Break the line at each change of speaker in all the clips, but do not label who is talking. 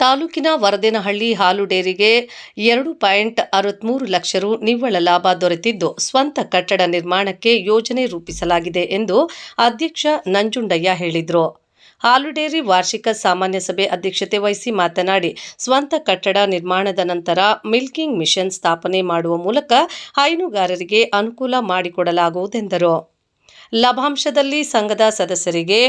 ತಾಲೂಕಿನ ವರದೇನಹಳ್ಳಿ ಹಾಲು ಡೇರಿಗೆ ಎರಡು ಪಾಯಿಂಟ್ ಅರವತ್ಮೂರು ಲಕ್ಷ ರು ನಿವ್ವಳ ಲಾಭ ದೊರೆತಿದ್ದು ಸ್ವಂತ ಕಟ್ಟಡ ನಿರ್ಮಾಣಕ್ಕೆ ಯೋಜನೆ ರೂಪಿಸಲಾಗಿದೆ ಎಂದು ಅಧ್ಯಕ್ಷ ನಂಜುಂಡಯ್ಯ ಹೇಳಿದರು. ಹಾಲುಡೇರಿ ವಾರ್ಷಿಕ ಸಾಮಾನ್ಯ ಸಭೆ ಅಧ್ಯಕ್ಷತೆ ವಹಿಸಿ ಮಾತನಾಡಿ, ಸ್ವಂತ ಕಟ್ಟಡ ನಿರ್ಮಾಣದ ನಂತರ ಮಿಲ್ಕಿಂಗ್ ಮಿಷನ್ ಸ್ಥಾಪನೆ ಮಾಡುವ ಮೂಲಕ ಹೈನುಗಾರರಿಗೆ ಅನುಕೂಲ ಮಾಡಿಕೊಡಲಾಗುವುದೆಂದರು. ಲಾಭಾಂಶದಲ್ಲಿ ಸಂಘದ ಸದಸ್ಯರಿಗೆ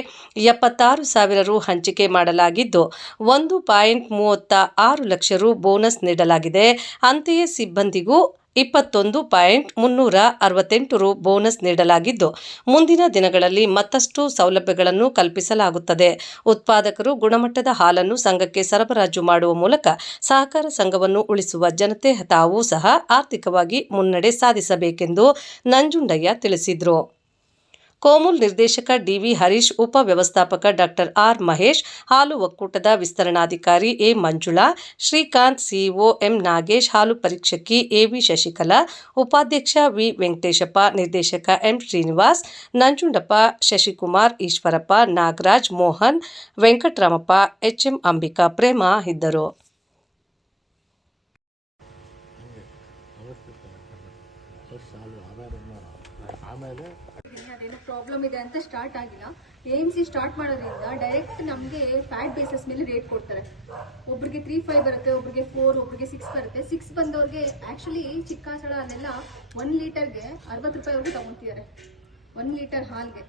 ಎಪ್ಪತ್ತಾರು ಸಾವಿರ ರು ಹಂಚಿಕೆ ಮಾಡಲಾಗಿದ್ದು, ಒಂದು ಪಾಯಿಂಟ್ ಮೂವತ್ತ ಆರು ಲಕ್ಷ ರು ಬೋನಸ್ ನೀಡಲಾಗಿದೆ. ಅಂತೆಯೇ ಸಿಬ್ಬಂದಿಗೂ ಇಪ್ಪತ್ತೊಂದು ಪಾಯಿಂಟ್ ಮುನ್ನೂರ ಅರವತ್ತೆಂಟು ರು ಬೋನಸ್ ನೀಡಲಾಗಿದ್ದು, ಮುಂದಿನ ದಿನಗಳಲ್ಲಿ ಮತ್ತಷ್ಟು ಸೌಲಭ್ಯಗಳನ್ನು ಕಲ್ಪಿಸಲಾಗುತ್ತದೆ. ಉತ್ಪಾದಕರು ಗುಣಮಟ್ಟದ ಹಾಲನ್ನು ಸಂಘಕ್ಕೆ ಸರಬರಾಜು ಮಾಡುವ ಮೂಲಕ ಸಹಕಾರ ಸಂಘವನ್ನು ಉಳಿಸುವ ಜನತೆ ತಾವೂ ಸಹ ಆರ್ಥಿಕವಾಗಿ ಮುನ್ನಡೆ ಸಾಧಿಸಬೇಕೆಂದು ನಂಜುಂಡಯ್ಯ ತಿಳಿಸಿದರು. ಕೋಮುಲ್ ನಿರ್ದೇಶಕ ಡಿವಿ ಹರೀಶ್ ಉಪ ವ್ಯವಸ್ಥಾಪಕ ಡಾಕ್ಟರ್ ಆರ್ ಮಹೇಶ್ ಹಾಲು ಒಕ್ಕೂಟದ ವಿಸ್ತರಣಾಧಿಕಾರಿ A Manjula Srikanth CEO M Nagesh ಹಾಲು ಪರೀಕ್ಷಕಿ ಎವಿ ಶಶಿಕಲಾ ಉಪಾಧ್ಯಕ್ಷ ವಿ ವೆಂಕಟೇಶಪ್ಪ ನಿರ್ದೇಶಕ M Srinivas Nanjundappa Shashikumar Eshwarappa Nagaraj Mohan Venkataramappa H M Ambika Prema ಇದ್ದರು
ಫಸ್ಟ್ ಆಧಾರನ
ಅದೇನೋ ಪ್ರಾಬ್ಲಮ್ ಇದೆ ಅಂತ ಸ್ಟಾರ್ಟ್ ಆಗಿಲ್ಲ. ಎ ಎಂ ಸಿ ಸ್ಟಾರ್ಟ್ ಮಾಡೋದ್ರಿಂದ ಡೈರೆಕ್ಟ್ ನಮಗೆ ಫ್ಯಾಟ್ ಬೇಸಸ್ ಮೇಲೆ ರೇಟ್ ಕೊಡ್ತಾರೆ. ಒಬ್ರಿಗೆ ತ್ರೀ ಫೈವ್ ಬರುತ್ತೆ, ಒಬ್ರಿಗೆ ಫೋರ್ ಒಬ್ರಿಗೆ ಸಿಕ್ಸ್ ಬರುತ್ತೆ. ಸಿಕ್ಸ್ ಬಂದವ್ರಿಗೆ ಆಕ್ಚುಲಿ ಚಿಕ್ಕಾಸಳ ಅಲ್ಲೆಲ್ಲ ಒನ್ ಲೀಟರ್ಗೆ ಅರವತ್ತು ರೂಪಾಯಿವರೆಗೂ ತಗೊಂತಿದ್ದಾರೆ ಒನ್ ಲೀಟರ್ ಹಾಲ್ಗೆ.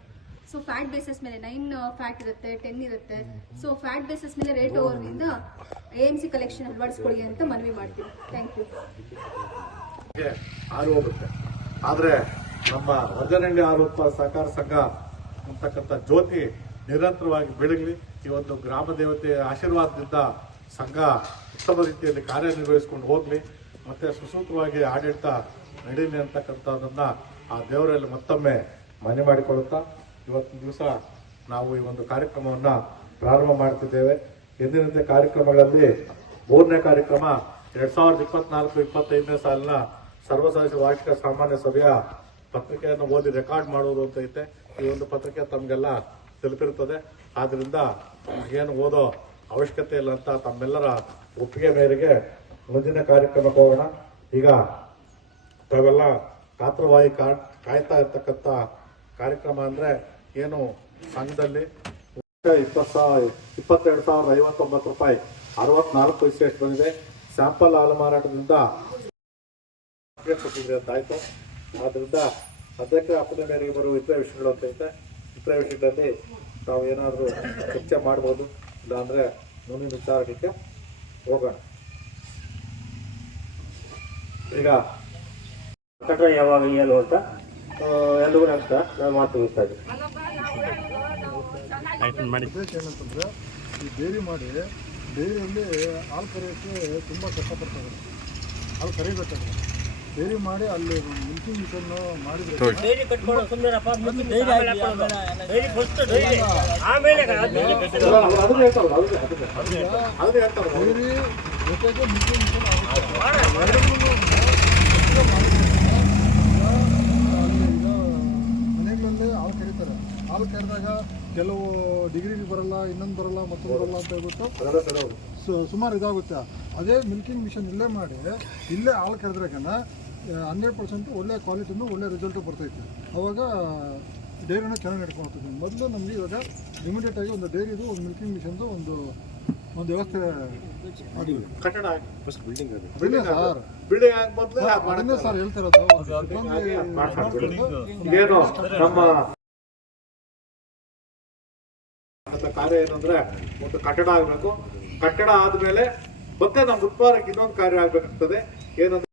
ಸೊ ಫ್ಯಾಟ್ ಬೇಸಸ್ ಮೇಲೆ ನೈನ್ ಫ್ಯಾಟ್ ಇರುತ್ತೆ ಟೆನ್ ಇರುತ್ತೆ. ಸೊ ಫ್ಯಾಟ್ ಬೇಸಸ್ ಮೇಲೆ ರೇಟ್ ಹೋಗೋದ್ರಿಂದ ಎ ಎಂ ಸಿ ಕಲೆಕ್ಷನ್ ಅಳವಡಿಸ್ಕೊಳ್ಳಿ ಅಂತ ಮನವಿ ಮಾಡ್ತೀವಿ. ಥ್ಯಾಂಕ್ ಯು
ಆದ್ರೆ ನಮ್ಮ ವರ್ಧನಹಳ್ಳಿ ಆರೋಪ ಸಹಕಾರ ಸಂಘ ಅಂತಕ್ಕಂಥ ಜ್ಯೋತಿ ನಿರಂತರವಾಗಿ ಬೆಳಗಲಿ ಈ ಒಂದು ಗ್ರಾಮ ದೇವತೆಯ ಆಶೀರ್ವಾದದಿಂದ ಸಂಘ ಉತ್ತಮ ರೀತಿಯಲ್ಲಿ ಕಾರ್ಯನಿರ್ವಹಿಸ್ಕೊಂಡು ಹೋಗಲಿ, ಮತ್ತು ಸುಸೂತ್ರವಾಗಿ ಆಡಳಿತ ನಡೀಲಿ ಅಂತಕ್ಕಂಥದ್ದನ್ನು ಆ ದೇವರಲ್ಲಿ ಮತ್ತೊಮ್ಮೆ ಮನೆ ಮಾಡಿಕೊಳ್ಳುತ್ತಾ, ಇವತ್ತಿನ ದಿವಸ ನಾವು ಈ ಒಂದು ಕಾರ್ಯಕ್ರಮವನ್ನು ಪ್ರಾರಂಭ ಮಾಡ್ತಿದ್ದೇವೆ. ಎಂದಿನಂತೆ ಕಾರ್ಯಕ್ರಮಗಳಲ್ಲಿ ಮೂರನೇ ಕಾರ್ಯಕ್ರಮ ಎರಡು ಸಾವಿರದ ಇಪ್ಪತ್ನಾಲ್ಕು, ಇಪ್ಪತ್ತೈದನೇ ಸಾಲಿನ ಸರ್ವ ಸದಸ್ಯ ವಾರ್ಷಿಕ ಸಾಮಾನ್ಯ ಸಭೆಯ ಪತ್ರಿಕೆಯನ್ನು ಓದಿ ರೆಕಾರ್ಡ್ ಮಾಡುವುದು ಅಂತ ಐತೆ. ಈ ಒಂದು ಪತ್ರಿಕೆ ತಮಗೆಲ್ಲ ತಲುಪಿರುತ್ತದೆ. ಆದ್ದರಿಂದ ಏನು ಓದೋ ಅವಶ್ಯಕತೆ ಇಲ್ಲ ಅಂತ ತಮ್ಮೆಲ್ಲರ ಒಪ್ಪಿಗೆ ಮೇರೆಗೆ ಮುಂದಿನ ಕಾರ್ಯಕ್ರಮಕ್ಕೆ ಹೋಗೋಣ. ಈಗ ತಾವೆಲ್ಲ ಕಾ, ಕಾಯ್ತಾ ಇರ್ತಕ್ಕಂಥ ಕಾರ್ಯಕ್ರಮ ಅಂದರೆ ಏನು ಸಂಘದಲ್ಲಿ ಇಪ್ಪತ್ತು ಸಾವಿರ ಇಪ್ಪತ್ತೆರಡು ಸಾವಿರದ ಐವತ್ತೊಂಬತ್ತು ರೂಪಾಯಿ ಅರವತ್ನಾಲ್ಕು ಪೈಸೆ ಎಷ್ಟು ಬಂದಿದೆ. ಸ್ಯಾಂಪಲ್ ಹಾಲು ಮಾರಾಟದಿಂದ ಕೊಟ್ಟಿದ್ರೆ ಆಯ್ತು ಆದ್ರಿಂದ ಸದ್ಯಕ್ಕೆ ಅಪ್ಪನ ಮೇರೆಗೆ ಬರುವ ಇತರ ವಿಷಯಗಳು ಅಂತ ಇದೆ ಇತರ ವಿಷಯಗಳಲ್ಲಿ ನಾವು ಏನಾದರೂ ಚರ್ಚೆ ಮಾಡ್ಬೋದು. ಇಲ್ಲಾಂದರೆ ಮುಂದಿನ ವಿಚಾರಕ್ಕೆ ಹೋಗೋಣ. ಈಗ
ಕಟ್ಟಡ ಯಾವಾಗ ಏನು ಅಂತ? ಎಲ್ಲರೂ ಎಲ್ರಿಗೂ ನಮಸ್ಕಾರ. ನಾನು ಮಾತು ಮುಗಿಸ್ತಾ
ಏನಂತಂದ್ರೆ ಈ ಡೈರಿ ಮಾಡಿ ಡೈರಿಯಲ್ಲಿ ಹಾಲು ಕರೆಯೋಕ್ಕೆ ತುಂಬ ಕಷ್ಟಪಡ್ತಾರೆ ಹಾಲು ಕರಿಬೇಕಾದ್ರೆ. ಡೈರಿ ಮಾಡಿ ಅಲ್ಲಿ ಮಿಲ್ಕಿಂಗ್ ಮಿಷನ್ ಮಾಡಿದ್ರೆ
dairy dairy dairy first dairy ಆಮೇಲೆ ಡೈರಿ
ಜೊತೆಗೆ ಮಿಲ್ಕಿಂಗ್ ಮಿಷನ್ ಮನೆಗಳಲ್ಲಿ ಹಾಲು ಕರೀತಾರೆ. ಹಾಲು ಕರೆದಾಗ ಕೆಲವು ಡಿಗ್ರಿಗೆ ಬರಲ್ಲ ಇನ್ನೊಂದು ಬರಲ್ಲ ಮತ್ತೊಂದು ಬರಲ್ಲ ಅಂತ ಹೇಳ್ಬಿಟ್ಟು ಸುಮಾರು ಇದಾಗುತ್ತೆ. ಅದೇ ಮಿಲ್ಕಿಂಗ್ ಮಿಷನ್ ಇಲ್ಲೇ ಮಾಡಿ ಇಲ್ಲೇ ಹಾಲು ಕರೆದ್ರಾಗನ ಹಂಡ್ರೆಡ್ ಪರ್ಸೆಂಟ್ ಒಳ್ಳೆ ಕ್ವಾಲಿಟಿನೂ ಒಳ್ಳೆ ರಿಸಲ್ಟು ಬರ್ತೈತೆ. ಅವಾಗ ಡೈರಿನ ಚೆನ್ನಾಗಿ ನಡ್ಕೊಂಡು ಹೋಗ್ತದೆ ಮೊದಲು ನಮಗೆ ಇವಾಗ ಲಿಮಿಟೆಡ್ ಆಗಿ ಒಂದು ಡೈರಿದು ಒಂದು ಮಿಲ್ಕಿಂಗ್ ಮಿಷನ್ದು ಒಂದು ಒಂದು ವ್ಯವಸ್ಥೆ ಮಾಡಿದ್ವಿ
ಕಟ್ಟಡ ಫಸ್ಟ್ ಬಿಲ್ಡಿಂಗ್
ಸರ್.
ಬಿಲ್ಡಿಂಗ್ ಆಗಿ ಮೊದಲೇ
ಸರ್ ಹೇಳ್ತಾ ಇರೋದು. ಒಂದು ಸಿಬ್ಬಂದಿ
ಏನು ನಮ್ಮ ಕಾರ್ಯ ಏನಂದ್ರೆ ಒಂದು ಕಟ್ಟಡ ಆಗ್ಬೇಕು. ಕಟ್ಟಡ ಆದ್ಮೇಲೆ ಮತ್ತೆ ನಮ್ಮ ಉತ್ಪಾದಕ್ಕೆ ಇನ್ನೊಂದು ಕಾರ್ಯ ಆಗ್ಬೇಕಾಗ್ತದೆ. ಏನಂದ್ರೆ